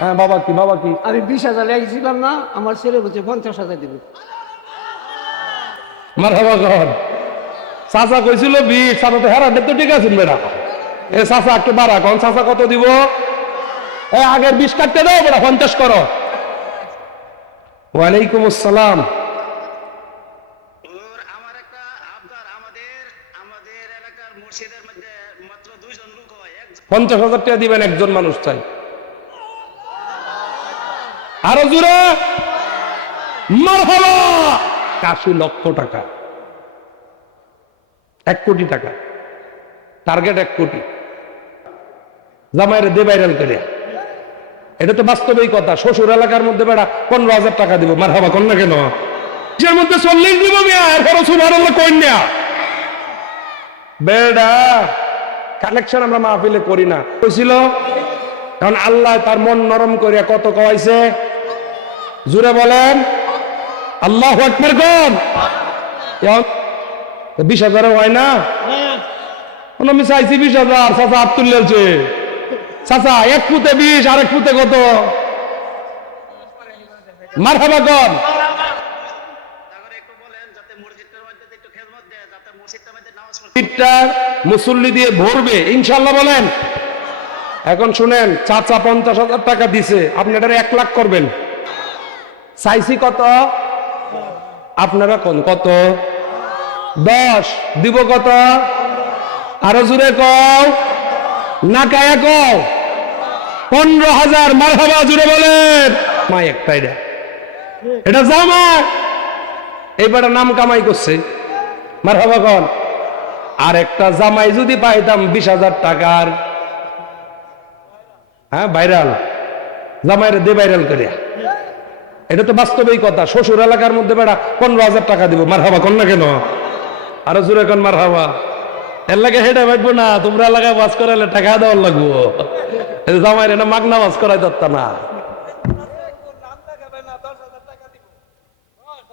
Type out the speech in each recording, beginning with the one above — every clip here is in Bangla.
হ্যাঁ বাবা কি বাবা কি? আমি 20,000 লেগেছিলাম না, আমার ছেলে বলছে 50,000 দিবে। মারহাবা কর। চাচা কইছিল 20, চাচা তো হেরা তো ঠিক আছে বেড়া। এ চাচা একটু বাড়া কোন চাচা কত দিব? এ আগের 20 কাটতে দাও বেড়া, 50 করো। ওয়ালাইকুম আসসালাম। আমার একটা আবদার, আমাদের এলাকার মসজিদের মধ্যে মাত্র 2 জন লোক হয়, 50,000 টাকা দিবেন, একজন মানুষ চাই। আরো জোরে মারহাবা। 80 লক্ষ টাকা, 1 কোটি টাকা টার্গেট, 1 কোটি। জামাইরে দে ভাইরাল করে। এটা তো বাস্তবিক কথা। শ্বশুর এলাকার মধ্যে বেড়া 15,000 টাকা দিব, মারহাবা কর না কেন? এর মধ্যে 40 দিব মিয়া, এরপরও সুবহানাল্লাহ কই না বেড়া। কালেকশন আমরা মাহফিলে করি না, কইছিল কারণ আল্লাহ তার মন নরম করিয়া কত কওয়াইছে। জুড়ে বলেন আল্লাহু আকবার কোন। 20,000 হয় না? আমি চাইছি 20,000, চাচা হাত তুললেছে। চাচা 1 ফুটে 20, আরেক ফুটে কত? মারহাবা কোন। তারপরে একটু বলেন যাতে মসজিদটার মধ্যে একটু খেদমত দেয়, যাতে মসজিদটার মধ্যে নামাজ পড়তে মুসল্লি দিয়ে ভরবে ইনশাল্লাহ বলেন। এখন শুনেন, চাচা 50,000 টাকা দিছে, আপনি এটা 1 লাখ করবেন। চাইছি কত? আপনারা কোন কত? 10 দিব কত? আরো জোরে কও, না কায়া কও। 15,000 মারহাবা জুড়ে বলেন। মাই একটাই রে, এটা জামা এইবারে নাম কামাই করছে, মারহাবা কোন। আর একটা জামাই যদি পাইতাম 20,000 টাকার, হ্যাঁ ভাইরাল, জামাইরে দে ভাইরাল করিয়া। এটা তো বাস্তবিক কথা। শ্বশুর এলাকার মধ্যে বেড়া 15,000 টাকা দিব, মারহাবা কোন না কেন? আরো জোরে কোন মারহাবা। এর লাগে হেঁটে ভাববো না, তোমরা এলাকায় বাস করাইলে টাকা দেওয়ার লাগবো। জামাইরে না মাগনা বাস করাই দত্তা না,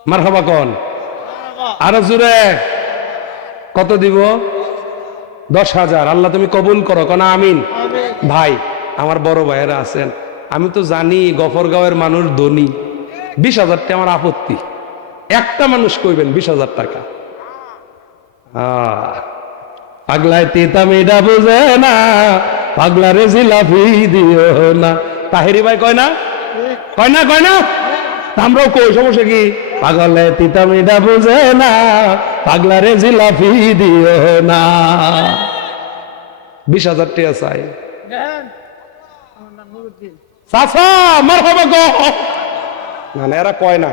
মারহাবা কোন। আরো জোরে কত দিব? 10,000। আল্লাহ তুমি কবুল করো, কোন আমিন। ভাই আমার বড় ভাইয়েরা আছেন, আমি তো জানি গফরগাঁওয়ের মানুষ ধনী। 20,000 টাকা আমার আপত্তি। একটা মানুষ কইবেন 20,000 টাকা। পাগলায় তেতা মেডা বুঝে না, পাগলারে জিলাপি দিও না। তাহেরি ভাই কয় না, কয় না, কয় না। আমরাও কই, সমস্যা কি? পাগলে তিতা মেডা বুঝে না, পাগলারে জিলাপি দিও না। 20,000 টাকা চাই। চাচা মারহাবা গো। না না, এরা কয় না।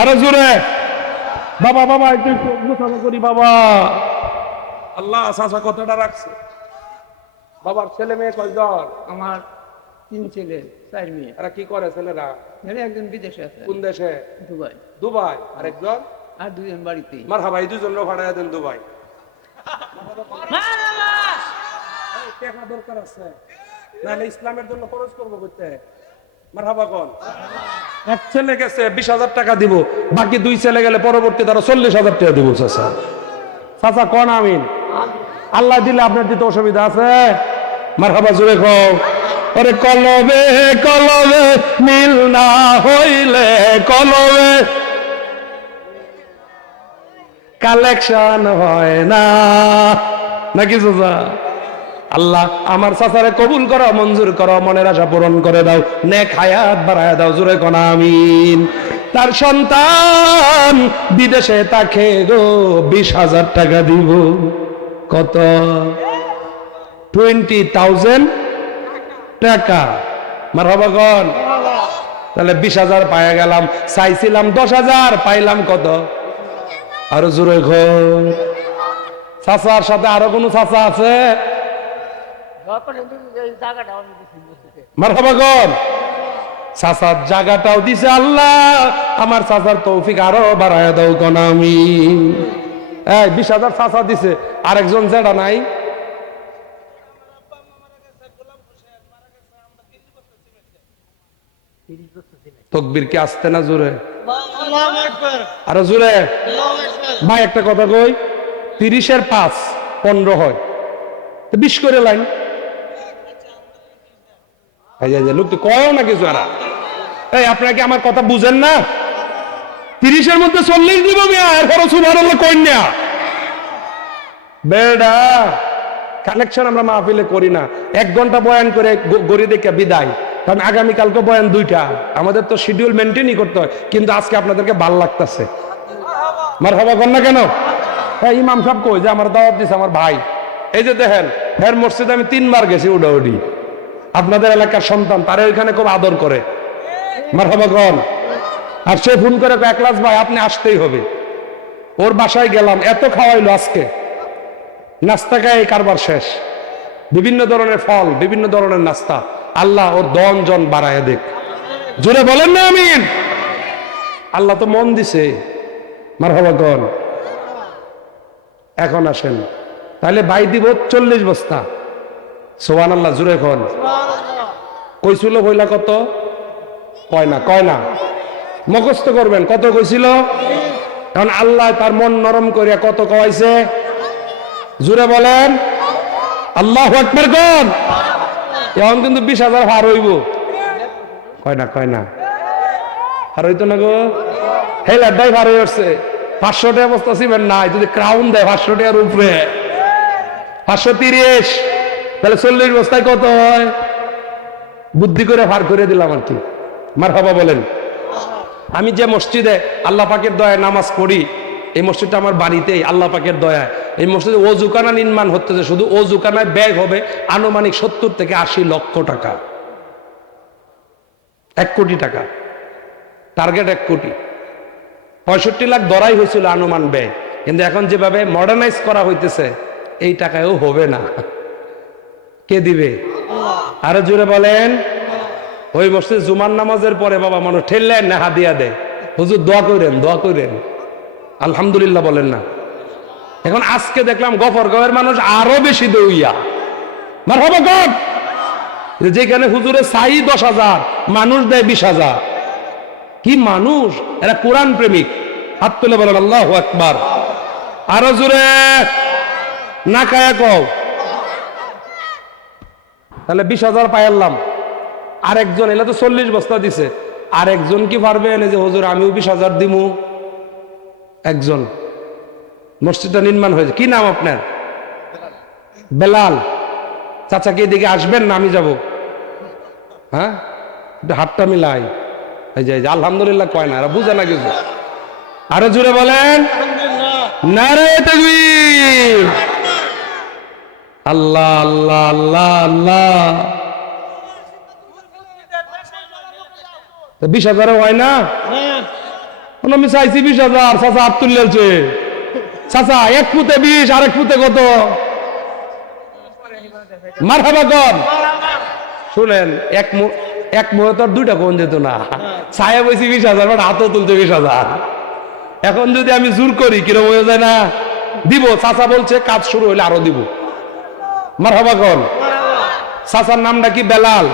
আরো জোরে বাবা, বাবা একটু মুসাফা করি বাবা। আল্লাহ চাচা কথাটা রাখছে। বাবার ছেলে মেয়ে কয়জন? আমার 3 ছেলে 4 মেয়ে। এরা কি করে ছেলেরা? একজন বিদেশে আছে, কোন দেশে? দুবাই। দুবাই। আরেকজন? আর 2 জন বাড়িতে। মারহাবা, এই 2 জন ভাড়ায় দেন দুবাই। টাকা দরকার আছে, নাহলে ইসলামের জন্য খরচ করবো করতে। মারহাবা কোন। এক ছেলে গেছে 20,000 টাকা দিব, বাকি 2 ছেলে গেলে পরবর্তী তারা 40,000 টাকা দিব। চাচা চাচা কোন আমিন। আল্লাহ দিলে আপনার দিতে অসুবিধা আছে? মারহাবা জোরে কও। ওরে কলবে কলবে মিল না হইলে কলবে কালেকশন হয় না, নাকি চাচা? আল্লাহ আমার চাচারে কবুল করো, মঞ্জুর করো, মনের আশা পূরণ করে দাও, নেক হায়াত বাড়ায় দাও। জোরে কোন আমিন। তার সন্তান বিদেশে তাকে গো 20,000 টাকা দিব। কত? 20,000 টাকা। মারহাবা কোন। তাহলে 20,000 পাইয়া গেলাম। চাইছিলাম 10,000, পাইলাম কত? আরো জোরে ঘর। চাচার সাথে আরো কোন চাচা আছে? মারহাবা কোন। চাচার জায়গাটাও দিছে আল্লাহ, আমার চাচার তৌফিক আরো বাড়ায় দাও কোন আমিন। এই 20,000 চাচা দিছে, আরেকজন যেটা নাই। তকবীর কি আসতে না জোরে? আরো জোরে। ভাই একটা কথা কই, 30-এর 5 15 হয়, 20 করে লাইন। এই যে লোকটি কয়ও না কিছু এরা। এই আপনারা কি আমার কথা বুঝেন না? 30-এর মধ্যে 40 দিব মিয়া, এরপরও সুবহানাল্লাহ কইন না বেডা। কালেকশন আমরা মাহফিলে করি না, 1 ঘন্টা বয়ান করে গড়ি দেখে বিদায়, কারণ আগামীকালকে বয়ান 2টা। আমাদের তো শিডিউল মেনটেনই করতে হয়, কিন্তু আজকে আপনাদেরকে ভাল লাগতেছে। মারহাবা কর না কেন? হ্যাঁ, ইমাম সাহেব কই যে আমার দাওয়াত দিছে আমার ভাই। এই যে দেখেন, এর মসজিদে আমি 3 বার গেছি উডাউডি। আপনাদের এলাকার সন্তান, তারা ওইখানে খুব আদর করে। মারহাবা কর। আর সে ফোন করে একলাস ভাই আপনি আসতেই হবে। ওর বাসায় গেলাম, এত খাওয়াইলো আজকে, নাস্তা খায় কারবার শেষ। বিভিন্ন ধরনের ফল, বিভিন্ন ধরনের নাস্তা। আল্লাহ ওর দন বাড়ায় দেখ। জোরে বলেন না আমিন। আল্লাহ তো মন দিছে। মারহাবা কর। এখন আসেন, তাহলে ভাই দিব 40 বস্তা। সুবহানাল্লাহ, জোরে কোন। কইছিল হইলা কত? কয় না মুখস্থ করবেন। কত কইছিল? কারণ আল্লাহ তার মন নরম করিয়া কত কওয়াইছে? জোরে বলেন আল্লাহু আকবার কোন। এখন কিন্তু 20,000 হার হইব। কয় না হার হইতো না গো। হেলার দাই হার হয়ে আসছে। 500 টাকা বস্তা সিমেন্ট নাই, যদি ক্রাউন দেয় 500 টাকার উপরে, 530, তাহলে 40 বস্তায় কত হয়? বুদ্ধি করে ভার করে দিলাম আর কি। মারহাবা বলেন। আমি যে মসজিদে আল্লাহ পাকের দয়ায় নামাজ পড়ি, এই মসজিদটা আমার বাড়িতেই। আল্লাহ পাকের দয়ায় এই মসজিদে ওযুখানা নির্মাণ হচ্ছে। শুধু ওযুখানায় ব্যয় হবে আনুমানিক 70 থেকে 80 লক্ষ টাকা। 1 কোটি টাকা টার্গেট, 1 কোটি। 65 লাখ ধরাই হয়েছিল আনুমান ব্যয়, কিন্তু এখন যেভাবে মডার্নাইজ করা হইতেছে এই টাকায়ও হবে না। কে দিবে? আরো জোরে বলেন। ওই মসজিদ জুমার নামাজের পরে বাবা মানুষ ঠেললেন না হাদিয়া দেয়, হুজুর দোয়া করেন আলহামদুলিল্লাহ বলেন না। এখন আজকে দেখলাম গফরগাঁওয়ের মানুষ আরো বেশি দৌইয়া। মারহাবা কর। যেখানে হুজুরে চাই 10,000, মানুষ দেয় 20,000। কি মানুষ এরা! কোরআন প্রেমিক। হাত তুলে বলেন আল্লাহু আকবার। আরো জোরে না কায়া কও। তাহলে 20,000 পাইলাম। আরেকজন এলা তো 40 বস্তা দিছে। আরেকজন কি পারবেন যে হুজুর আমিও 20,000 দিমু? একজন মসজিদটা নির্মাণ হয়েছে। কি নাম আপনার? বেলাল। চাচা কি এদিকে আসবেন না আমি যাব? হ্যাঁ, হাতটা মিলাই। এই যে আলহামদুলিল্লাহ কয় না, বুঝে না কিছু। আরো জোরে বলেন নারে তাকবীর। আল্লাহ আল্লাহ আল্লাহ আল্লাহ। 20,000 হয় না? আমি চাইছি 20,000। চাচা হাত তুললেছে। চাচা 1 ফুটে 20, আরেক ফুটে কত? মারহাবা কর। শুনেন, এক মুহূর্ত 2টা কোন যেত না। ছায়া বইছি 20,000, বাট হাতও তুলতে 20,000। এখন যদি আমি জোর করি কিরকম হয়ে যায় না? দিব। চাচা বলছে কাজ শুরু হইলে আরো দিব। মারহাবা কর। চাচার নামটা কি? বেলাল।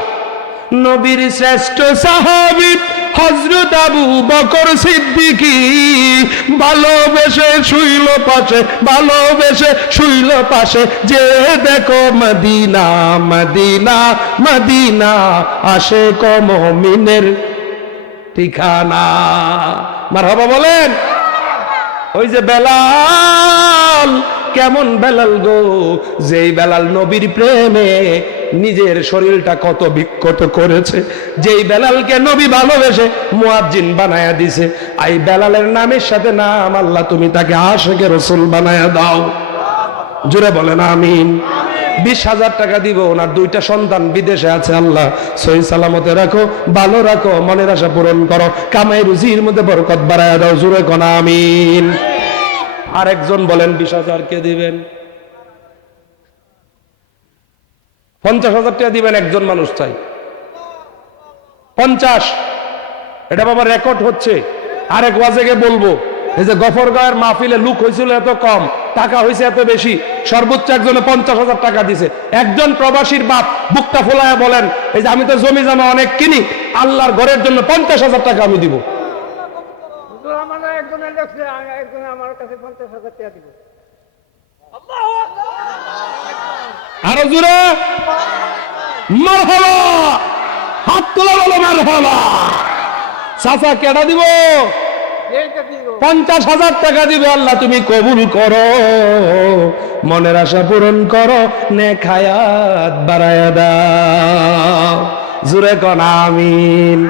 নবীর শ্রেষ্ঠ সাহাবী হযরত আবু বকর সিদ্দিকী ভালোবেসে শুইল পাশে যে দেখো মদিনা মদিনা মদিনা আশিক মুমিনের ঠিকানা। মারহাবা বলেন। ওই যে বেলাল, কেমন বেলাল গো, যেই বেলাল নবীর প্রেমে নিজের শরীরটা কত বিক্ষত করেছে, যেই বেলালকে নবী ভালোবেসে মুয়াজ্জিন বানায়া দিছে। এই বেলালের নামের সাথে নাম আল্লাহ তুমি তাকে আশিকে রাসূল বানায়া দাও। জোরে বলেন আমিন। 20,000 টাকা দিব। ওনার 2টা সন্তান বিদেশে আছে, আল্লাহ সহি সালামতে রাখো, ভালো রাখো, মনের আশা পূরণ করো, কামাই রুজির মধ্যে বরকত বাড়ায়া দাও। জোরে কোন আমিন। আরেকজন বলেন 20,000 কে দিবেন? 50,000 টাকা দিবেন। একজন মানুষ চাই 50। এটা বাবা রেকর্ড হচ্ছে। আরেক ওয়াজেকে বলবো, এই যে গফরগাঁওয়ের মাহফিলে লুক হয়েছিল এত কম, টাকা হয়েছে এত বেশি, সর্বোচ্চ একজনে 50,000 টাকা দিছে। একজন প্রবাসীর বাপ বুকটা ফোলায়া বলেন, এই যে আমি তো জমি জমা অনেক কিনি, আল্লাহর ঘরের জন্য 50,000 টাকা আমি দিব। আমার কাছে 50,000 টাকা দিব। আরো জোরে মারহাবা। হাত তোলা বলো মারহাবা। চাচা কেটা দিব? 50,000 টাকা দিবে। আল্লাহ তুমি কবুল করো, মনের আশা পূরণ করো, নেক হায়াত বাড়ায়া দাও। জুরে কোন আমিন।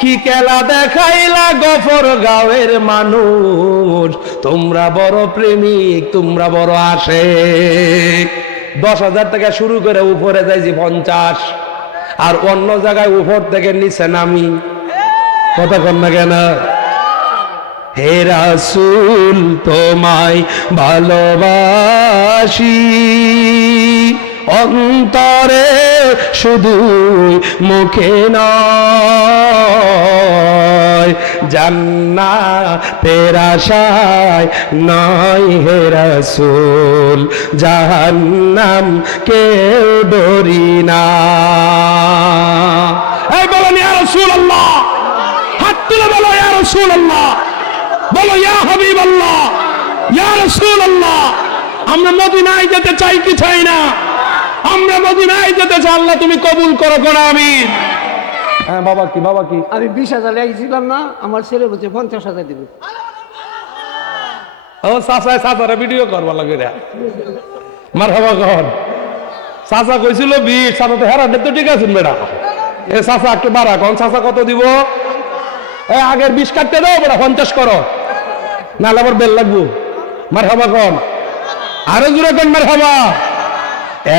কি খেলা দেখাইলা গফর গাঁয়ের মানুষ, তোমরা বড় প্রেমিক, তোমরা বড় আশেক। 10,000 টাকা শুরু করে উপরে যাইছি 50, আর অন্য জায়গায় উপর থেকে নিচে নামি। কথা কন না কেন? হে রাসূল তোমায় ভালোবাসি, অন্তরে শুধু মুখে নয়, জান্নাতের আশায় নয় হে রাসূল, জাহান্নাম কেউ ডরি না। এই বলেন ইয়া রাসূলুল্লাহ, হাত তুলে বলো ইয়া রাসূলুল্লাহ, বলো ইয়া হাবিবাল্লাহ, ইয়া রাসূলুল্লাহ। আমরা মদিনায় যেতে চাই কি চাই না? আমরা মদিনায় যেতে চাই। আল্লাহ তুমি কবুল করো, কোন আমিন। হ্যাঁ বাবা কি, বাবা কি? আমি 20,000 লেগেছিলাম না, আমার ছেলে বলছে 50,000 দিবে। ও চাচা, চাচারা ভিডিও করবা লাগে রে, মারহাবা কর। চাচা কইছিল 20, চাচা তো হেরা তো ঠিক আছে বেড়া। এ চাচা একটু বাড়া কোন, চাচা কত দিব? এ আগের 20 কাটতে দাও বেড়া, 50 করো, নাহলে আবার বেল লাগবো। মারহাবা কোন, আরো জোরে কোন মারহাবা।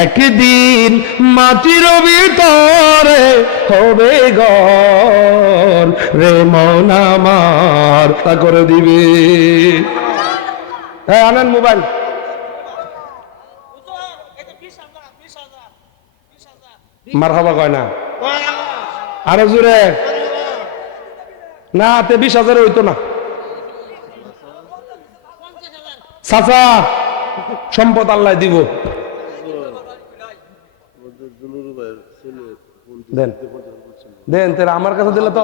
একদিন মাটির ভিতরে হবে ঘর রে মন আমার, তা করে দিবে। হ্যাঁ আনেন মোবাইল। মারহাবা কয় না, আরো জোরে না। তে 20,000 হইতো না চাচা, সম্পদ আল্লাহ দিব। দেন দেন, আমার কাছে দিলে তো,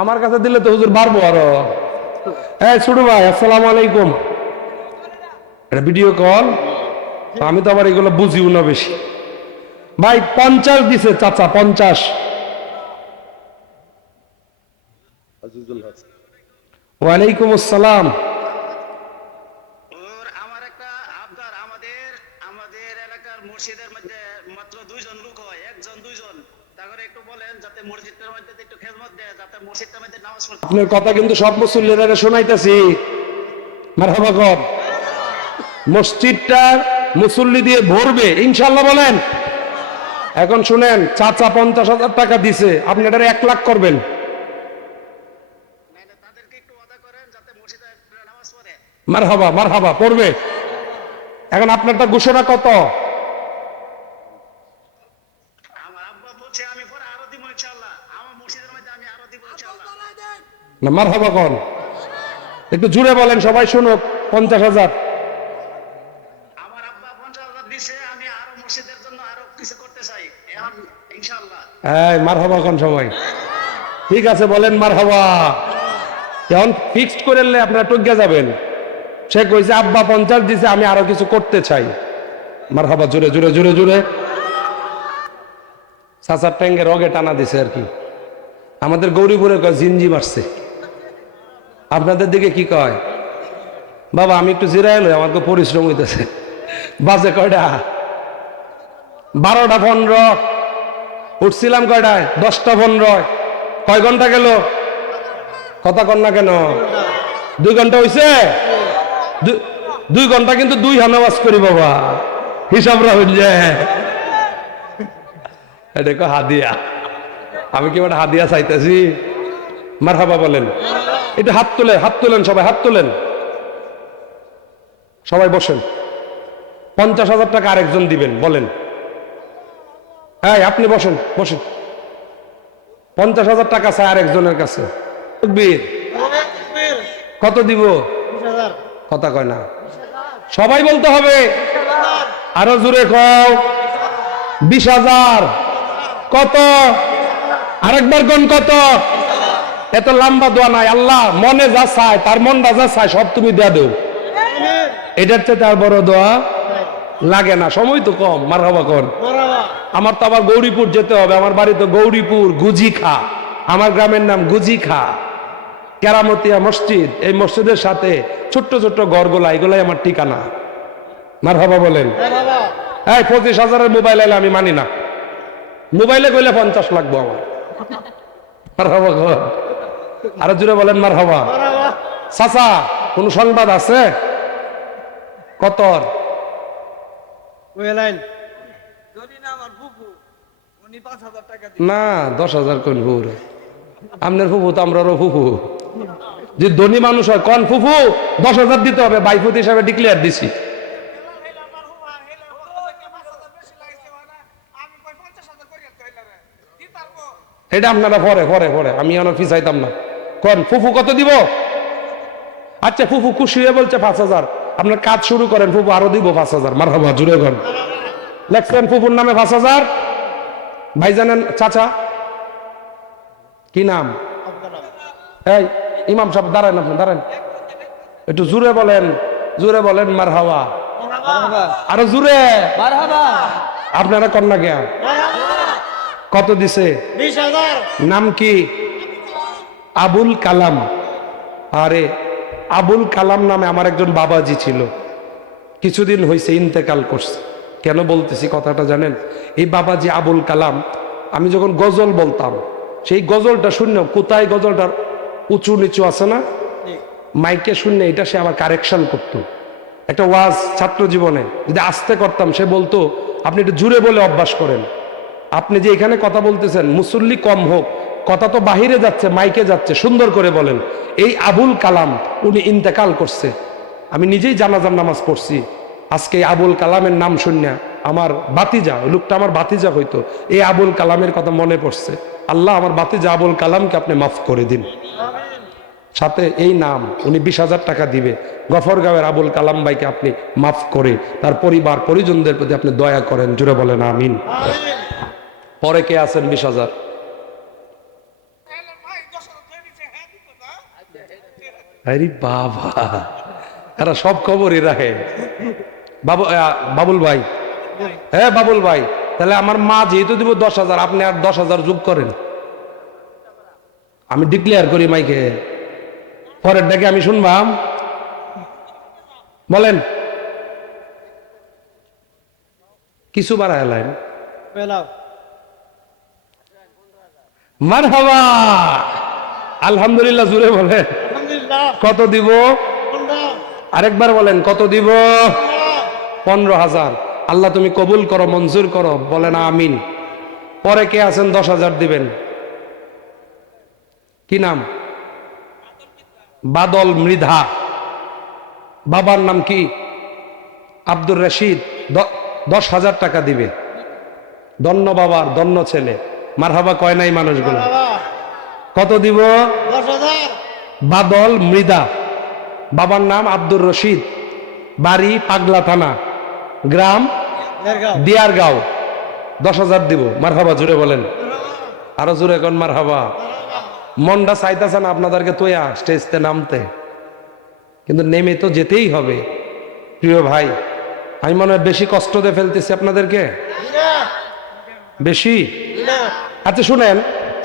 আমার কাছে দিলে তো হুজুর বাড়বো আরো। হ্যাঁ ছোট ভাই আসসালামু আলাইকুম, এটা ভিডিও কল। আমি তো আবার এগুলো বুঝিও না বেশি। ভাই 50 দিছে চাচা, 50। ওয়ালাইকুম আসসালাম। আমার একটা আবদার, আমাদের এলাকার মসজিদের মধ্যে মাত্র 2 জন লোক হয়, 1 জন 2 জন, তাহলে একটু বলেন যাতে মসজিদের মধ্যে একটু খেদমত দেয়, যাতে মসজিদটার মধ্যে নামাজ পড়তে। আপনার কথা কিন্তু সব মুসল্লিরা শোনাইতেছি, মারহাবা কর। মসজিদটা মুসল্লি দিয়ে ভরবে ইনশাআল্লাহ বলেন। এখন শুনেন, চাচা 50,000 টাকা দিছে, আপনি এটা 1 লাখ করবেন। তাদেরকে একটু ওয়াদা করেন যাতে মসজিদে নামাজ পড়ে। মারহাবা, মারহাবা পড়বে। এখন আপনারটা ঘোষণা কত? আমার আব্বা বলছে আমি পরে আরো দিব ইনশাআল্লাহ, আমার মসজিদের মধ্যে আমি আরো দিব ইনশাআল্লাহ। না মারহাবা কোন, একটু জুড়ে বলেন সবাই শুনুক। 50,000 আমার আব্বা 50,000 দিছে, আমি আরো মসজিদের জন্য আরো কিছু করতে চাই এখন ইনশাআল্লাহ। এই মারহাবা কোন সবাই, ঠিক আছে বলেন মারহাবা। এখন ফিক্সড করে নিলে আপনারা টুকিয়া যাবেন। সে কইছে আব্বা 50 দিছে, আমি আরো কিছু করতে চাই। মারহাবা জুড়ে জুড়ে জুড়ে জুড়ে। চাচার ট্যাঙ্গে রগে টানা দিছে আর কি। আমাদের গৌরীপুরে কয় জিনজি মারছে, আপনাদের দিকে কি কয়? বাবা আমি একটু জিরাই লই, আমার তো পরিশ্রম হইতেছে। বাজে কয়টা? 12টা 15। উঠছিলাম কয়টায়? 10টা 15। কয় ঘন্টা গেল? কথা কন না কেন? 2 ঘন্টা হইছে? 2 ঘন্টা কিন্তু 2 নামাজ করি বাবা, হিসাব রাখুন যে। এটা হাদিয়া, আমি কি একটা হাদিয়া চাইতেছি? মারহাবা বলেন। একটু হাত তুলেন, হাত তুলেন সবাই, হাত তুলেন সবাই। বসেন। 50,000 টাকা আরেকজন দিবেন বলেন। হ্যাঁ আপনি বসেন, বসেন। 50,000 টাকা চাই আরেকজনের কাছে। তাকবীর। কত দিব? কথা কয় না, সবাই বলতে হবে। আরো জোরে কও। 20,000। কত? আরেকবার কোন কত? এত লম্বা দোয়া নাই। আল্লাহ মনে যা চায়, তার মনটা যা চায় সব তুমি দেয়া দেও। এটার চেয়ে তার বড় দোয়া লাগে না, সময় তো কম। মারহাবা কর। আমার তো আবার গৌরীপুর যেতে হবে, আমার বাড়ি তো গৌরীপুর গুজিখা, আমার গ্রামের নাম গুজিখা। কেরামতিয়া মসজিদ, এই মসজিদের সাথে ছোট্ট ছোট্ট গড়গোলা, এগুলাই আমার ঠিকানা। মারহাবা বলেন। এই 25,000-এর মোবাইল এলে আমি মানি না, মোবাইলে কইলে 50 লাগবো আমার। মারহাবা গো। আরো জুড়ে বলেন মারহাবা। চাচা কোন সংবাদ আছে? কতর না 10,000 কোন ফুফু? আপনার ফুফু তো আমরারও ফুফু। যে ধনী মানুষ হয় কোন ফুফু 10,000 দিতে হবে, বাইফুত হিসাবে ডিক্লেয়ার দিছি। এটা আপনারা পরে পরে পরে, আমি আমার ফি চাইতাম না। কোন ফুফু কত দিব? আচ্ছা ফুফু খুশি হয়ে বলছে 5,000, আপনার কাজ শুরু করেন, ফুফু আরো দিব 5,000। মারহাবা জুড়ে করেন। লেখছেন ফুফুর নামে 5,000। ভাইজানেন চাচা কি নাম? এই ইমাম সাহেব দাঁড়ান, আপনি দাঁড়ান, একটু জুড়ে বলেন, জুড়ে বলেন মারহাবা। আরো জুড়ে মারহাবা। আপনারা কন্যা কে কত দিছে? 20,000। নাম কি? আবুল কালাম। আরে আবুল কালাম নামে আমার একজন বাবাজি ছিল, কিছুদিন হয়েছে ইন্তেকাল করছে। কেন বলতেছি কথাটা জানেন? এই বাবাজি আবুল কালাম, আমি যখন গজল বলতাম, সেই গজলটা শুনে, কোথায় গজলটার উঁচু নিচু আছে না, মাইকে শুনে এটা সে আবার কারেকশন করতো। একটা ওয়াজ ছাত্র জীবনে যদি আস্তে করতাম, সে বলতো আপনি একটু জুড়ে বলে অভ্যাস করেন। আপনি যে এখানে কথা বলতেছেন, মুসল্লি কম হোক, কথা তো বাহিরে যাচ্ছে, মাইকে যাচ্ছে, সুন্দর করে বলেন। এই আবুল কালাম উনি ইন্তেকাল করছে, আমি নিজেই জানাজার নামাজ পড়ছি। আজকে আবুল কালামের নাম শুনে আমার বাতিজা, ওই লোকটা আমার বাতিজা হইতো, এই আবুল কালামের কথা মনে পড়ছে। আল্লাহ আমার বাতিজা আবুল কালামকে আপনি মাফ করে দিন। সাথে এই নাম উনি 20,000 টাকা দিবে। গফরগাঁওয়ের আবুল কালাম ভাইকে আপনি মাফ করে তার পরিবার পরিজনদের প্রতি আপনি দয়া করেন, জুড়ে বলেন আমিন। পরে কে আছেন 20,000? আরে বাবা, এরা সব খবরই রাখে। বাবুল ভাই, হ্যাঁ বাবুল ভাই, তাহলে আমার মা যেহেতু দিব 10,000, আপনি আর 10,000 যোগ করেন। আমি ডিক্লেয়ার করি মাইকে, পরের ডাকে আমি শুনবাম। বলেন কিছু বাড়ায় লাইন। মারহাবা, আলহামদুলিল্লাহ জুড়ে বলেন। কত দিব? আরেকবার বলেন কত দিব? 15,000। আল্লাহ তুমি কবুল করো, মঞ্জুর করো, বলেন আমিন। পরে কে আছেন 10,000 দিবেন? কি নাম? বাদল মৃধা। বাবার নাম কি? আব্দুর রশিদ। 10,000 টাকা দিবে। দন্য বাবার দন্য ছেলে। মারহাবা কয় নাই মানুষগুলো? কত দিব? 10,000। বাদল মৃধা, বাবার নাম আব্দুর রশিদ, বাড়ি পাগলা থানা, গ্রাম দিয়ারগাঁও। 10,000 দিব। মারহাবা জুড়ে বলেন, আরো জুড়ে কোন মারহাবা। মনটা চাইতেছে না আপনাদেরকে তোয়া স্টেজতে নামতে, কিন্তু নেমে তো যেতেই হবে। প্রিয় ভাই, আমি মনে হয় বেশি কষ্ট দিয়ে ফেলতেছি আপনাদেরকে, বেশি। আচ্ছা শুনেন,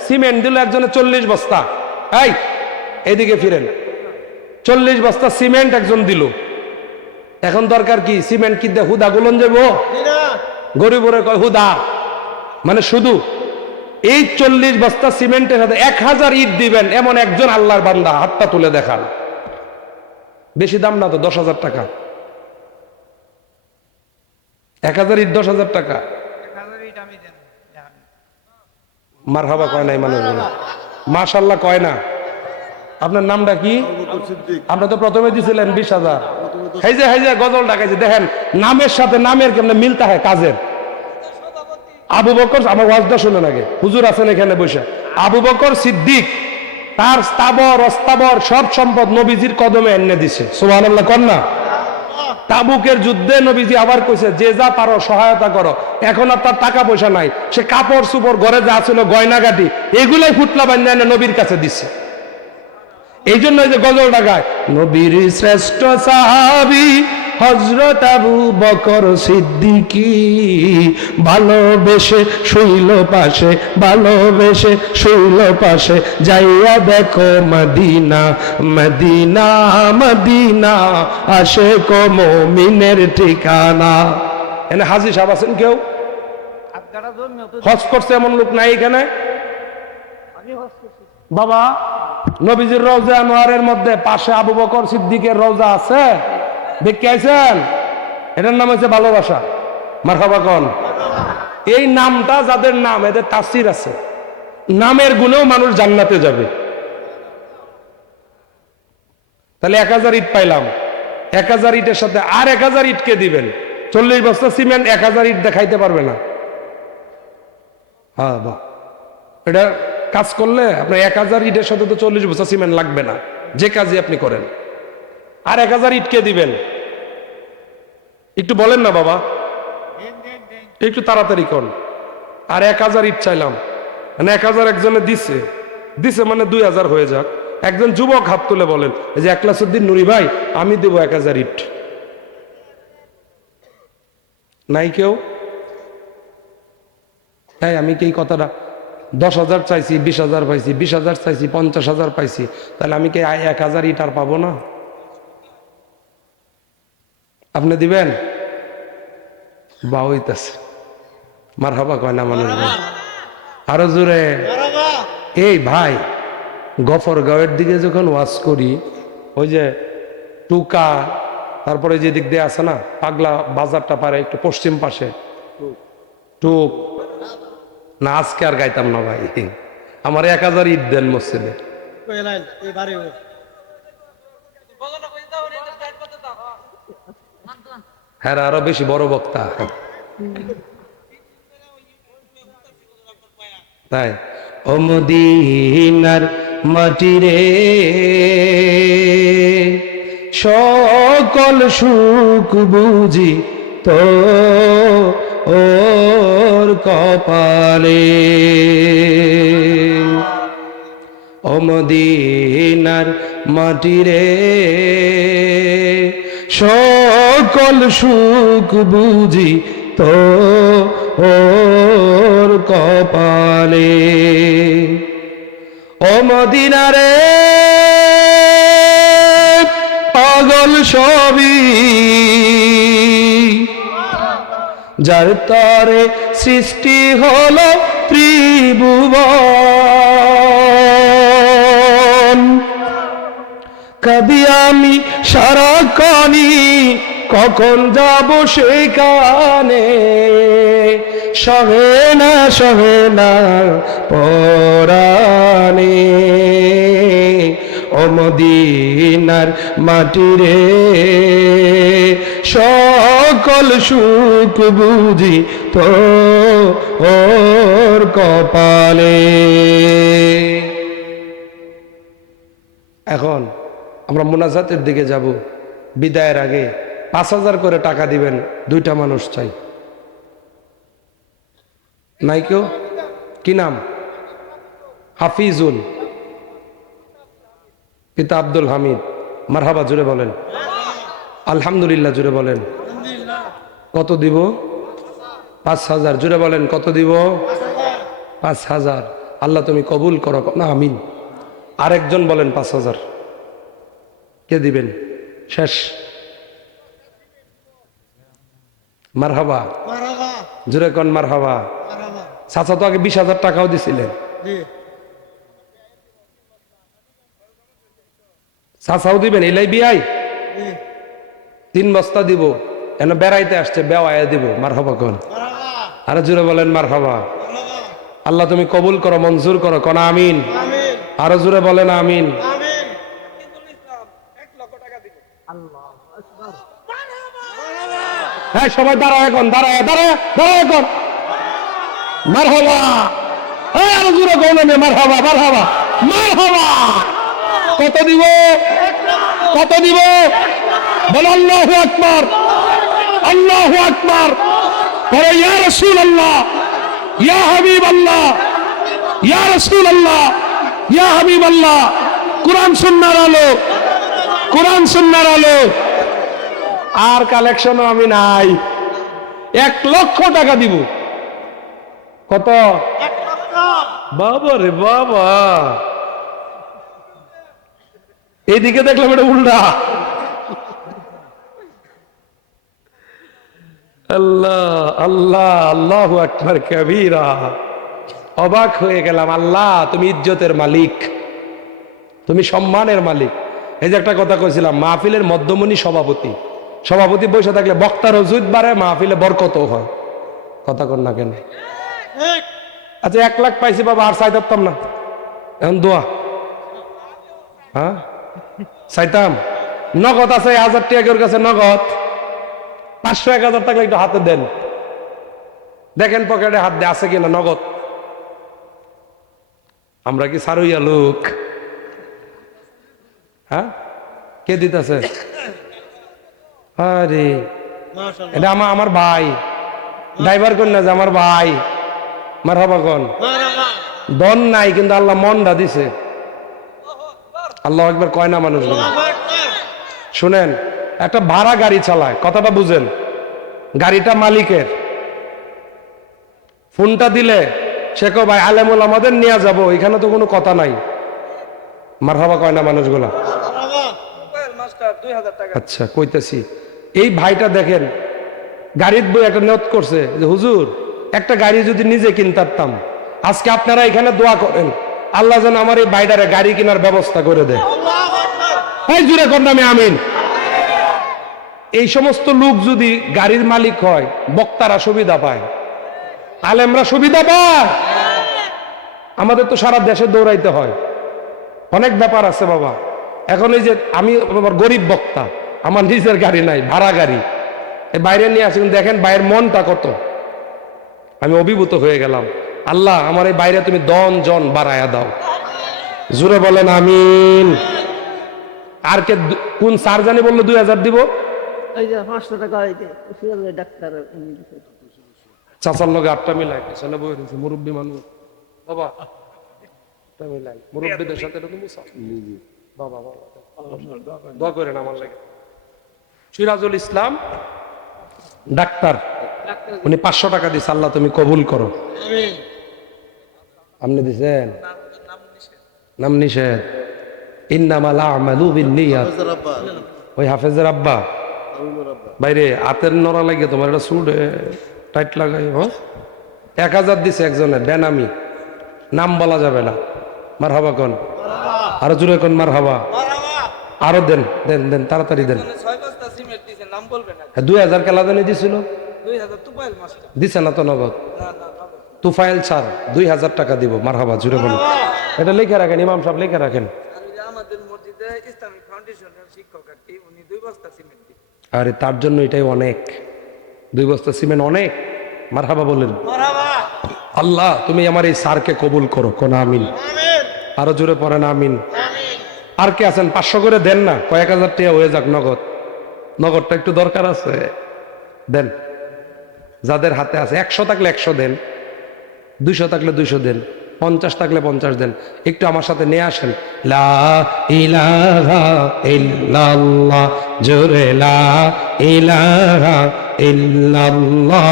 সিমেন্ট দিল একজনে 40 বস্তা। এই এইদিকে ফিরেন, 40 বস্তা সিমেন্ট একজন দিল। এখন দরকার কি? সিমেন্ট কি দিয়ে হুদা গুলন যাবো? গরিবরে কয় হুদা, মানে শুধু এই 40 বস্তা সিমেন্টের সাথে 1,000 ইট দিবেন, এমন একজন আল্লাহর বান্দা হাতটা তুলে দেখান। বেশি দাম না তো, 10,000 টাকা। 1,000 ইট 10,000 টাকা। মারহাবা কয় নাই মানুষগুলো, মাশাআল্লাহ কয় না। আপনার নামটা কি? আপনার তো প্রথমে দিছিলেন 20,000। এই যে গজল ডাকাইছে, দেখেন নামের সাথে নামের কেমনে মিলতা হয় কাজের। আবু বকর, আমার ওয়াজটা শুনেন আগে, হুজুর আছেন এখানে বসে। আবু বকর সিদ্দিক তার স্থাবর অস্থাবর সব সম্পদ নবীজির কদমে এনে দিছে। সুবহানাল্লাহ কন্যা। তাবুকের যুদ্ধে নবীজি আবার কইছে যে যা পারো সহায়তা করো। এখন আর তার টাকা পয়সা নাই, সে কাপড় চুপড় ঘরে যা ছিল গয়নাগাটি এগুলাই ফুটলা বান্ধা এনে নবীর কাছে দিছে। এই জন্য যে গজল ডাকায়, নবীর শ্রেষ্ঠ সাহাবী হযরত আবু বকর সিদ্দিকী ভালোবেসে শুইল পাশে, ভালোবেসে শুইল পাশে, যাইয়া দেখো মদিনা মদিনা মদিনা, আশিক ও মুমিনের ঠিকানা। এখানে হাজী সাহেব আছেন কেউ? হজ করছে এমন লোক নাই এখানে? বাবা, নবীজির রওজা আনোয়ারের মধ্যে পাশে আবু বকর সিদ্দিকের রওজা আছে, দেখে আইছেন? এটার নাম হচ্ছে ভালোবাসা। মারহাবা কোন? এই নামটা যাদের নাম, এদের তাফসীর আছে, নামের গুণেও মানুষ জান্নাতে যাবে। তাহলে 1000 ইট পাইলাম, 1000 ইটের সাথে আর 1000 ইটকে দিবেন, 40 বস্তা সিমেন্ট 1000 ইট দেখাইতে পারবে না। হ্যাঁ বাহ, এটা কাজ করলে আপনার 1000 ইটের সাথে তো 40 বস্তা সিমেন্ট লাগবে না, যে কাজই আপনি করেন। আর 1000 ইটকে দিবেন, একটু বলেন না বাবা, একটু তাড়াতাড়ি কর। আর 1000 ইট চাইলাম, মানে 1000 একজনে দিছে, দিছে মানে 2000 হয়ে যাক। একজন যুবক হাত তুলে বলেন, এই যে একলাসউদ্দিন নুরি ভাই, আমি দেব 1000 ইট। নাই কেউ? তাই আমি কি এই কথাটা 10,000 চাইছি, 20,000 পাইছি, 20,000 চাইছি, 50,000 পাইছি, তাহলে আমি কি 1000 ইট আর পাবো না? আপনি দিবেন? বা হইতাছে মারহাবা কয় না মানুষ? আরো জোরে। এই ভাই, গফরগাঁওয়ের দিকে যখন ওয়াজ করি, ওই যে টুকা, তারপরে যে দিক দিয়ে আছে না পাগলা বাজারটা পারে একটু পশ্চিম পাশে, টুক না, আজকে আর গাইতাম না ভাই, আমার 1000 ইট দেন মসজিদে। হ্যাঁ, আরো বেশি বড় বক্তা তাই। ও মদিনার মাটি রে, সকল সুখ বুঝি তো ওর কপালে। ও মদিনার মাটি রে, সকল সুখ বুঝি তো ওর কপালে। ও মদিনা রে, পাগল সবই যার তরে সৃষ্টি হলো ত্রিভুবন। কাঁদি আমি সারাক্ষণই, কখন যাব সেখানে, সহে না পরাণে। ও মদিনার মাটি রে, সকল সুখ বুঝি তো ওর কপালে। এখন আমরা মুনাজাতের দিকে যাব। বিদায়ের আগে 5000 করে টাকা দিবেন, 2টা মানুষ চাই। নাই কেউ? কি নাম? হাফিজুল, পিতা আব্দুল হামিদ। মারহাবা জুড়ে বলেন, আলহামদুলিল্লাহ জুড়ে বলেন। কত দিব? 5000 জুড়ে বলেন, কত দিব? 5000। আল্লাহ তুমি কবুল করো না, আমিন। আরেকজন বলেন 5000। কে দিবেন? শেষ। মারহাবা জুড়ে কোন মারহাবা। চাচা তো আগে 20,000 টাকাও দিছিলেন। চাচাও দিবেন? এলাই বিয়াই 3 বস্তা দিব, এন বেড়াইতে আসছে, বেওয়ায় দিব। মারহাবা কোন? আরে জুড়ে বলেন মারহাবা। আল্লাহ তুমি কবুল করো, মঞ্জুর করো, কোন আমিন। আরো জুড়ে বলেন আমিন। হ্যাঁ, সবাই দাঁড়ায় এখন, দাঁড়ায় এখন। মারহাবা। হ্যাঁ, আরো জুড়ে কোন মারহাবা মারহাবা মারহাবা। কত দিব? কত দিব? বলো আল্লাহু আকবার, আল্লাহু আকবার। বলো ইয়া রাসূলুল্লাহ, ইয়া হাবিবাল্লাহ, ইয়া রাসূলুল্লাহ, ইয়া হাবিবাল্লাহ। কুরআন সুন্নাহর আলো, কুরআন সুন্নাহর আলো। আর কালেকশনও আমি নাই। 1,00,000 টাকা দিব। কত? বাবা রে বাবা, এইদিকে দেখলাম এটা উল্টা। আল্লাহ আল্লাহ আল্লাহু আকবার কাবীরা। অবাক হয়ে গেলাম। আল্লাহ, তুমি ইজ্জতের মালিক, তুমি সম্মানের মালিক। এই যে একটা কথা কইছিলাম, মাহফিলের মধ্যমণি সভাপতি, সভাপতি বসে থাকলে বক্তার অজুত বাড়ে, মাহফিলে বরকতও হয়। কথা কর না কেন? আচ্ছা 1,00,000 পাইছি বাবা, আর চাই থাকতাম না, এখন দোয়া। হ্যাঁ চাইতাম। নগদ আছে 1,000 টাকা ওর কাছে, নগদ 500 1,000 টাকা একটু হাতে দেন, দেখেন পকেটে হাত দিয়ে আছে কিনা নগদ। আমরা কি সারুইয়া লোক? হ্যাঁ, কে দিতেছে? আরে এটা আমার ভাই, ড্রাইভার কোন না যে আমার ভাই। মারহাবা কোন? দন নাই কিন্তু আল্লাহ মনটা দিছে। আল্লাহ একবার কয় না মানুষ। শুনেন, একটা ভাড়া গাড়ি চালায়, কথাটা বুঝেন, গাড়িটা মালিকের। ফোনটা দিলে সে কো ভাই আলেমুল আমাদের নিয়ে যাবো, এখানে তো কোনো কথা নাই। মারহাবা কয় না মানুষগুলা? আচ্ছা কইতেছি, এই ভাইটা দেখেন গাড়ির বই একটা নিয়ত করছে যে হুজুর একটা গাড়ি যদি নিজে কিনতাম, আজকে আপনারা এখানে দোয়া করেন আল্লাহ যেন আমার এই ভাইটারে গাড়ি কেনার ব্যবস্থা করে দেয়। এই জুড়ে কন্যামে আমিন। এই সমস্ত লোক যদি গাড়ির মালিক হয়, বক্তারা সুবিধা পায়, আলেমরা সুবিধা পায়। আমাদের তো সারা দেশে দৌড়াইতে হয়, অনেক ব্যাপার আছে বাবা। এখন এই যে আমি গরিব বক্তা, আমার নিজের গাড়ি নাই, ভাড়া গাড়ি, এই বাইরে নিয়ে আসি, দেখেন বাইরের মনটা কত। আমি অভিভূত হয়ে গেলাম। আল্লাহ আমার এই বাইরে তুমি দন জন বাড়ায়া দাও, জুড়ে বলেন আমিন। আর কে কোন স্যার জানি বললো 2,000 দিব? এই যে 500 টাকা এই যে সিরাজের ডাক্তার চাচার লগে 8টা মিলাই পেছনে বই রয়েছে, মুরব্বী মানুষ বাবা, 8টা মিলাই মুরব্বীদের সাথে এটা তো মুসা বাবা বাবা দোয়া করেন আমার লাগে। সিরাজুল ইসলাম ডাক্তার, উনি 500 টাকা দিছে, আল্লাহ তুমি কবুল করো। আপনি দিছেন? নাম নিষেধ। ইন্নামাল আমালু বিন্নিয়াত। ওই হাফেজের আব্বা বাইরে হাতের নড়া লাগে তোমার, এটা সুট টাইট লাগাই। 1,000 দিছে একজনের, বেনামি, নাম বলা যাবে না। মারহাবা কোন? আরো জোরে কোন মারহাবা? আরো দেন দেন দেন, তাড়াতাড়ি দেন। 2,000 কেলাদানি দিছিল, দিছে না তো নগদ? তুফাইল স্যার 2,000 টাকা দিব। মারহাবা জুড়ে বলুন। এটা লিখে রাখেন, ইমাম সাহেব লিখে রাখেন। আরে তার জন্য এটাই অনেক, 2 বস্তা সিমেন্ট অনেক। মারহাবা বলেন। আল্লাহ তুমি আমার এই স্যারকে কবুল করো, কোন আমিন। আরো জোরে পড়েন আমিন। আর কে আছেন? 500 করে দেন না, কয়েক হাজার টাকা হয়ে যাক নগদ। নগদটা একটু দরকার আছে, দেন। যাদের হাতে আছে 100 থাকলে 100 দেন, 200 থাকলে 200 দেন, 50 থাকলে 50 দেন। একটু আমার সাথে নিয়ে আসেন, লা ইলাহা ইল্লাল্লাহ, জোরে লা ইলাহা ইল্লাল্লাহ,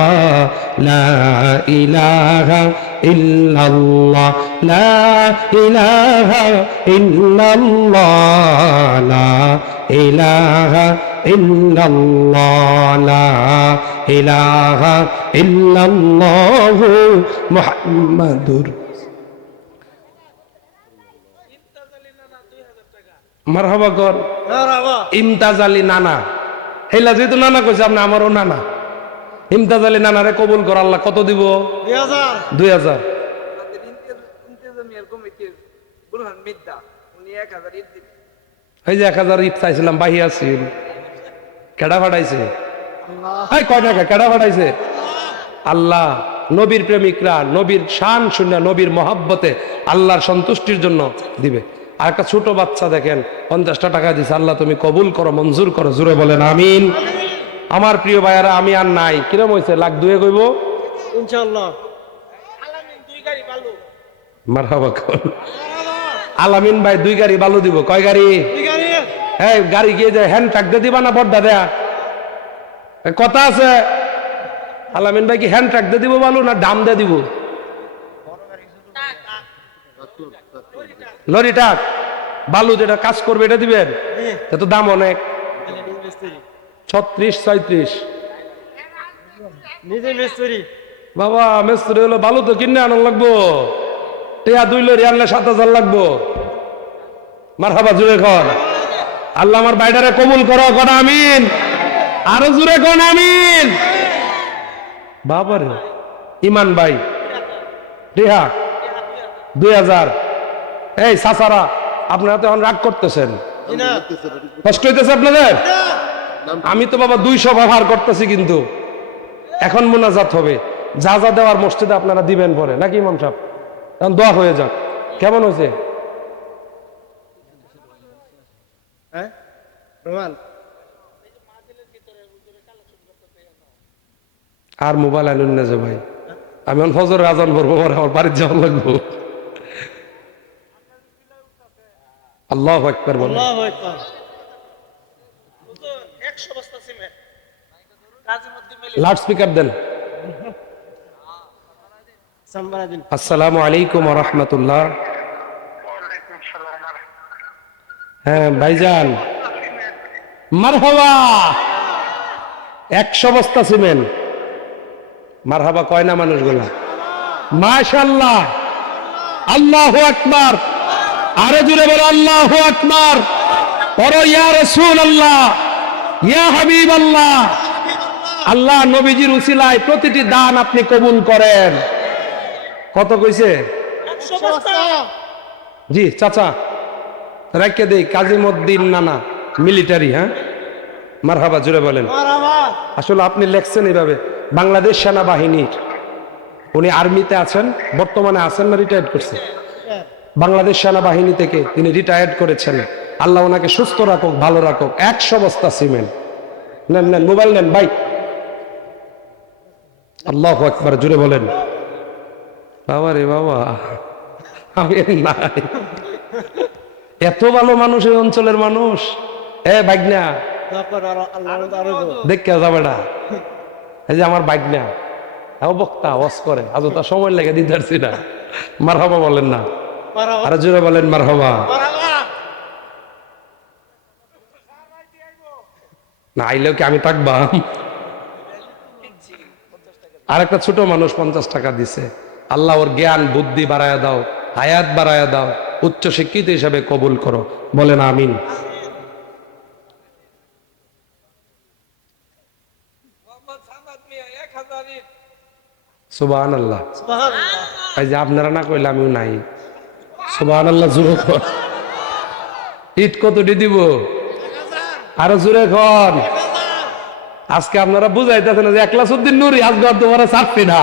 লা ইলাহা ইল্লাল্লাহ, লা ইলাহা ইল্লাল্লাহ, লা ইলাহা ইল্লাল্লাহ, লা ইলাহা ইল্লাল্লাহ মুহাম্মাদুর। মারহাবা কর। ইমতাজ আলী নানা, হেলা যেহেতু নানা কইছে, আপনি আমারও নানা। ইমতাজ আলী নানারে কবুল কর আল্লাহ। কত দিব? 2,000। এই যে 1,000 ইট চাইছিলাম, বাহি আছি। কেডা ফাটাইছে? কয় টাকা কেডা ফাটাইছে? আল্লাহ। নবীর প্রেমিকরা নবীর শান শুনে, নবীর মহাব্বতে আল্লাহর সন্তুষ্টির জন্য দিবে। আর একটা ছোট বাচ্চা দেখেন 50টা টাকা দিছে, আল্লাহ তুমি কবুল করো, মঞ্জুর করো, জুড়ে বলেন আমিন। আমার প্রিয় ভাইয়ারা, আমি আর নাই, কিরম হয়েছে? 1,02 কইব ইনশাআল্লাহ। মারহাবা কোন? আলামিন ভাই 2 গাড়ি বালু দিব। কয় গাড়ি? 2 গাড়ি। এই গাড়ি গিয়ে যায় হ্যান্ড ট্যাগ দিয়ে দিবা না বড়দা দেয়া? কথা আছে। আলামিন ভাই কি হ্যান্ড ট্রাক দিয়ে দিব বালু না ডাম দিয়ে দিব? লরি ট্রাক বালু যেটা কাজ করবে এটা দিবেন? এত দাম অনেক, 36 37। নিজে মিস্ত্রি বাবা মিস্ত্রি হলো, বালু তো কিনে আনার লাগবো, টেয়া 2 লরি আনলে 7,000 লাগবো। মারহাবা, জুড়ে কর আল্লাহ আমার বাইডারে কবুল করো, কোন আমিন। আরো জুড়ে কোন আমিন। বাবারে ইমান ভাই টেহা 2000। এই সাসারা আপনারা তো এখন রাগ করতেছেন, কষ্ট হইতেছে আপনাদের? আমি তো বাবা 200 ব্যবহার করতেছি, কিন্তু এখন মোনাজাত হবে, যা যা দেওয়ার মসজিদে আপনারা দিবেন পরে, নাকি ইমাম সাহেব? এখন দোয়া হয়ে যাক। কেমন হয়েছে? হ্যাঁ রোমান আর মোবাইল আনুন না যে ভাই, আমি এখন ফজরের আজান পড়বো, পরে আমার বাড়ির যাওয়ার লাগবো। আল্লাহু আকবার বলেন। আল্লাহু আকবার। 100 বস্তা সিমেন্ট কাজীমুদ্দিন মিলি লাউড স্পিকার দেন। সাম্বারা দিন। আসসালামু আলাইকুম ওয়া রাহমাতুল্লাহ। হ্যাঁ ভাইজান, মারহাবা। 100 বস্তা সিমেন্ট। মারহাবা কয় না মানুষগুলা? মাশাআল্লাহ, আল্লাহু আকবার। আরো জোরে বলো আল্লাহু আকবার। পড়ো ইয়া রাসূলুল্লাহ, ইয়া হাবিবাল্লাহ। আল্লাহ নবীজির উসিলায় প্রতিটি দান আপনি কবুল করেন। কত কইছে? 100 বস্তা জি চাচা, রাখিয়ে দেই। কাজীমুদ্দিন নানা মিলিটারি। হ্যাঁ মারহাবা, জুড়ে বলেন। মারহাবা। আসলে আপনি লেখছেন এইভাবে, বাংলাদেশ সেনাবাহিনীর, উনি আর্মিতে আছেন, বর্তমানে আছেন না রিটায়ার্ড করছেন? বাংলাদেশ সেনাবাহিনী থেকে তিনি রিটায়ার্ড করেছেন। আল্লাহ ওনাকে সুস্থ রাখুক, ভালো রাখুক। 100 বস্তা সিমেন্ট। নেন নেন, মোবাইল নেন ভাই। আল্লাহু আকবার, জুড়ে বলেন। বাবা রে বাবা, আমি নাই। এত ভালো মানুষ এই অঞ্চলের মানুষ। বাইকনা তারপর আল্লাহ আরো দেখে যাবে না। এই যে আমার বাইকনা বক্তা ওয়াজ করে, আজ তার সময় লেগে দিতে পারছি না। মারহাবা বলেন না, মারহাবা আরো জোরে বলেন মারহাবা। মারহাবা। না আইলেও কি আমি থাকবাম? আর একটা ছোট মানুষ 50 টাকা দিছে। আল্লাহ ওর জ্ঞান বুদ্ধি বাড়ায়া দাও, হায়াত বাড়ায়া দাও, উচ্চ শিক্ষিত হিসাবে কবুল করো, বলেন আমিন। সুবহানাল্লাহ। সুবহানাল্লাহ। এই যে আপনারা না কইলে আমিও নাই। সুবহানাল্লাহ, জোরে কর। ইট কতটি দিব? আরো জোরে কর। আজকে আপনারা বুঝাইতেছেন যে একলাসউদ্দিন নূরি আজকে তোমার ছাড়ছি না।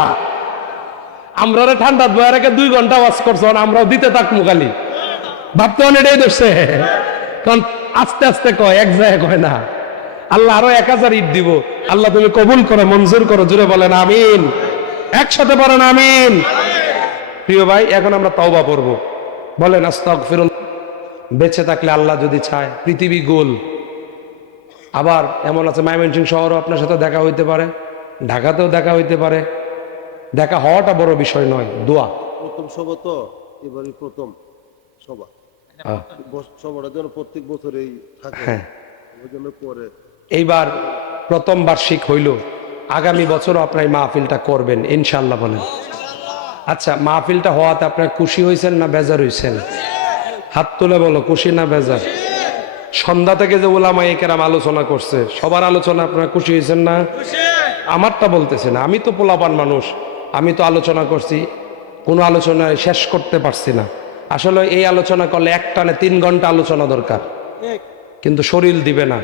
আমরা ঠান্ডা বয়ার আগে 2 ঘন্টা ওয়াজ করছো, আমরাও দিতে থাকবো খালি। ভাবতে এটাই ধরছে, কারণ আস্তে আস্তে কয়, এক জায়গায় কয় না। আল্লাহ আরো 1000 ইট দিব। আল্লাহ তুমি কবুল করো, মঞ্জুর করো, জুড়ে বলেন আমিন। একসাথে বলেন আমিন। প্রিয় ভাই, এখন আমরা তওবা করব। বলেন আস্তাগফিরুল্লাহ। বেঁচে থাকলে আল্লাহ যদি চায়, পৃথিবী গোল। আবার এমন আছে ময়মনসিংহ শহরও আপনার সাথে দেখা হইতে পারে, ঢাকাতেও দেখা হইতে পারে। দেখা হওয়াটা বড় বিষয় নয়, দোয়া। প্রথম সভা তো এবারই প্রথম সভা। সভাটা যেন প্রত্যেক বছরেই থাকে, হ্যাঁ, ওই জন্য পরে এইবার প্রথম বার্ষিক হইল, আগামী বছরও আপনার এই মাহফিলটা করবেন ইনশাল্লাহ। বলেন আচ্ছা, মাহফিলটা হওয়াতে আপনার খুশি হয়েছেন না বেজার হয়েছেন? হাত তুলে বলো, খুশি না বেজার? সন্ধ্যা থেকে যে ওলামায়ে কেরাম আলোচনা করছে, সবার আলোচনা আপনারা খুশি হয়েছেন না? আমারটা বলতেছে না, আমি তো পোলাপান মানুষ, আমি তো আলোচনা করছি, কোনো আলোচনায় শেষ করতে পারছি না। আসলে এই আলোচনা করলে একটানে 3 ঘন্টা আলোচনা দরকার, কিন্তু শরীর দিবে না,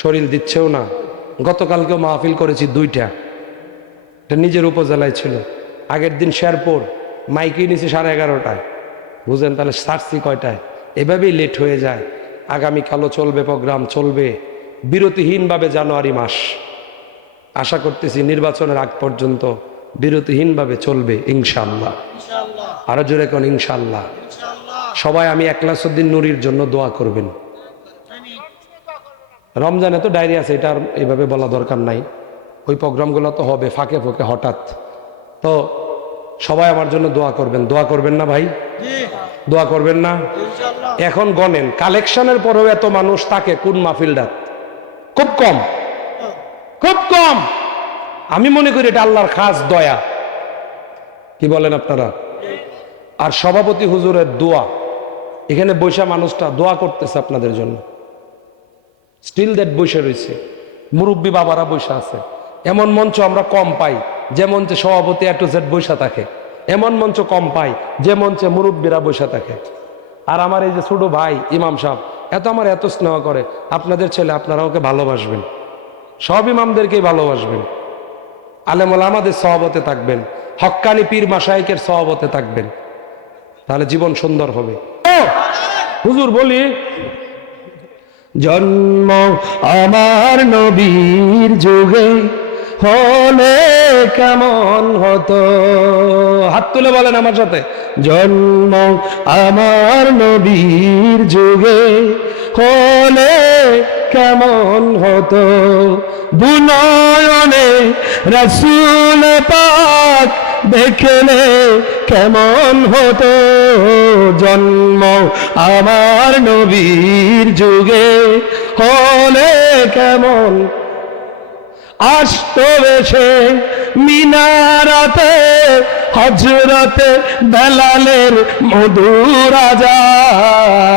শরীর দিচ্ছেও না। গতকালকেও মাহফিল করেছি 2টা, এটা নিজের উপজেলায় ছিল। আগের দিন শেরপুর, মাইকে নিয়েছি 11:30টায়, বুঝেন তাহলে সারছি কয়টায়? এভাবেই লেট হয়ে যায়। আগামীকালও চলবে, প্রোগ্রাম চলবে বিরতিহীনভাবে জানুয়ারি মাস। আশা করতেছি নির্বাচনের আগ পর্যন্ত বিরতিহীনভাবে চলবে ইনশাআল্লাহ। আরো জোরে কোন ইনশাআল্লাহ। সবাই আমি একলাসউদ্দিন নূরির জন্য দোয়া করবেন। রমজানে তো ডায়রি আছে, এটা আর এইভাবে বলা দরকার নাই। ওই প্রোগ্রামগুলো তো হবে ফাঁকে ফোঁকে হঠাৎ। তো সবাই আমার জন্য দোয়া করবেন। দোয়া করবেন না ভাই? দোয়া করবেন না? এখন গণেন, কালেকশনের পরেও এত মানুষ থাকে কোন মাহফিলটা? খুব কম, খুব কম। আমি মনে করি এটা আল্লাহর খাস দয়া। কি বলেন আপনারা? আর সভাপতি হুজুরের দোয়া, এখানে বৈশা মানুষটা দোয়া করতেছে আপনাদের জন্য। স্টিল দ্যাট বৈশা রয়েছে, মুরব্বী বাবারা বৈশা আছে। এমন মঞ্চ আমরা কম পাই যে মঞ্চে সভাপতি A to Z বৈশা থাকে, এমন মঞ্চ কম পাই যে মঞ্চে মুরব্বীরা বৈশা থাকে। আর আমার এই যে ছোট ভাই ইমাম সাহেব আমার এত স্নেহ করে, আপনাদের ছেলে, আপনারা ওকে ভালোবাসবেন, সব ইমামদেরকেই ভালোবাসবেন, আলেম ওলামাদের সহবতে থাকবেন, হক্কানি পীর মাশায়েখের সহবতে থাকবেন, তাহলে জীবন সুন্দর হবে। হুজুর বলি, জন্ম আমার নবীর যুগে হলে কেমন হতো। হাত তুলে বলেন আমার সাথে, জন্ম আমার নবীর যুগে হলে কেমন হতো। দুনয়নে রাসূল পাক দেখলে কেমন হতো। জন্ম আমার নবীর যুগে হলে কেমন আসতো এসে মিনারাতে হযরতে বেলালের মধুর আযান।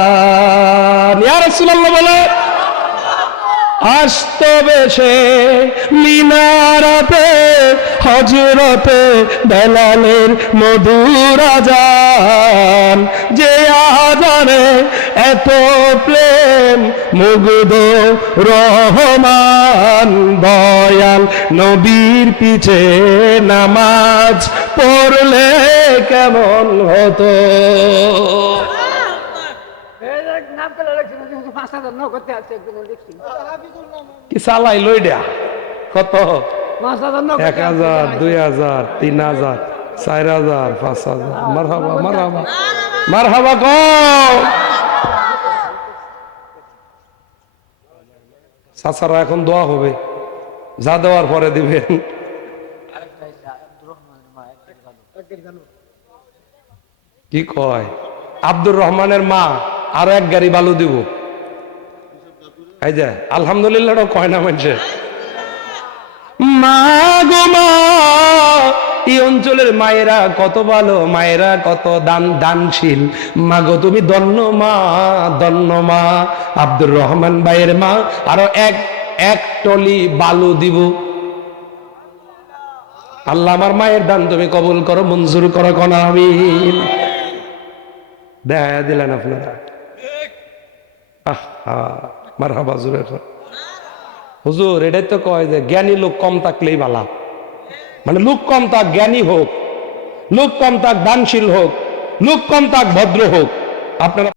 ইয়া রাসূলুল্লাহ বলে, আসতো বেশে মিনারাতে হযরতে বেলালের মধুর আযান। যে আযানে এত প্রেম মুগ্ধ রহমান, দয়াল নবীর পিছে নামাজ পড়লে কেমন হতো। নাম করে রাখছেন 5,000 নগদে আছে, একদম দেখছি কি চালাই লইডা কত? 5,000 নগদ 1,000, 2,000, 3,000, 4,000, 5,000। মারহাবা মারহাবা মারহাবা কও। চাচারা এখন দোয়া হবে, যা দেওয়ার পরে দিবেন। কি কয়? আব্দুর রহমানের মা আরো 1 গাড়ি বালু দিব। এই যে আলহামদুলিল্লাহ কয় না মানুষে। মা গো মা, এই অঞ্চলের মায়েরা কত ভালো, মায়েরা কত দানশীল। মা গো তুমি ধন্য মা, ধন্য মা। আব্দুর রহমান ভাইয়ের মা আরো এক টলি বালু দিব। আল্লাহ আমার মায়ের দান তুমি কবুল করো, মঞ্জুর করো, কোন আমিন। দেখা দিলেন আপনারা। মারহাবা জোরে। হুজুর এটাই তো কয় যে জ্ঞানী লোক কম থাকলেই ভালো, মানে লোক কম থাক, জ্ঞানী হোক, লোক কম থাক, দানশীল হোক, লোক কম থাক, ভদ্র হোক। আপনারা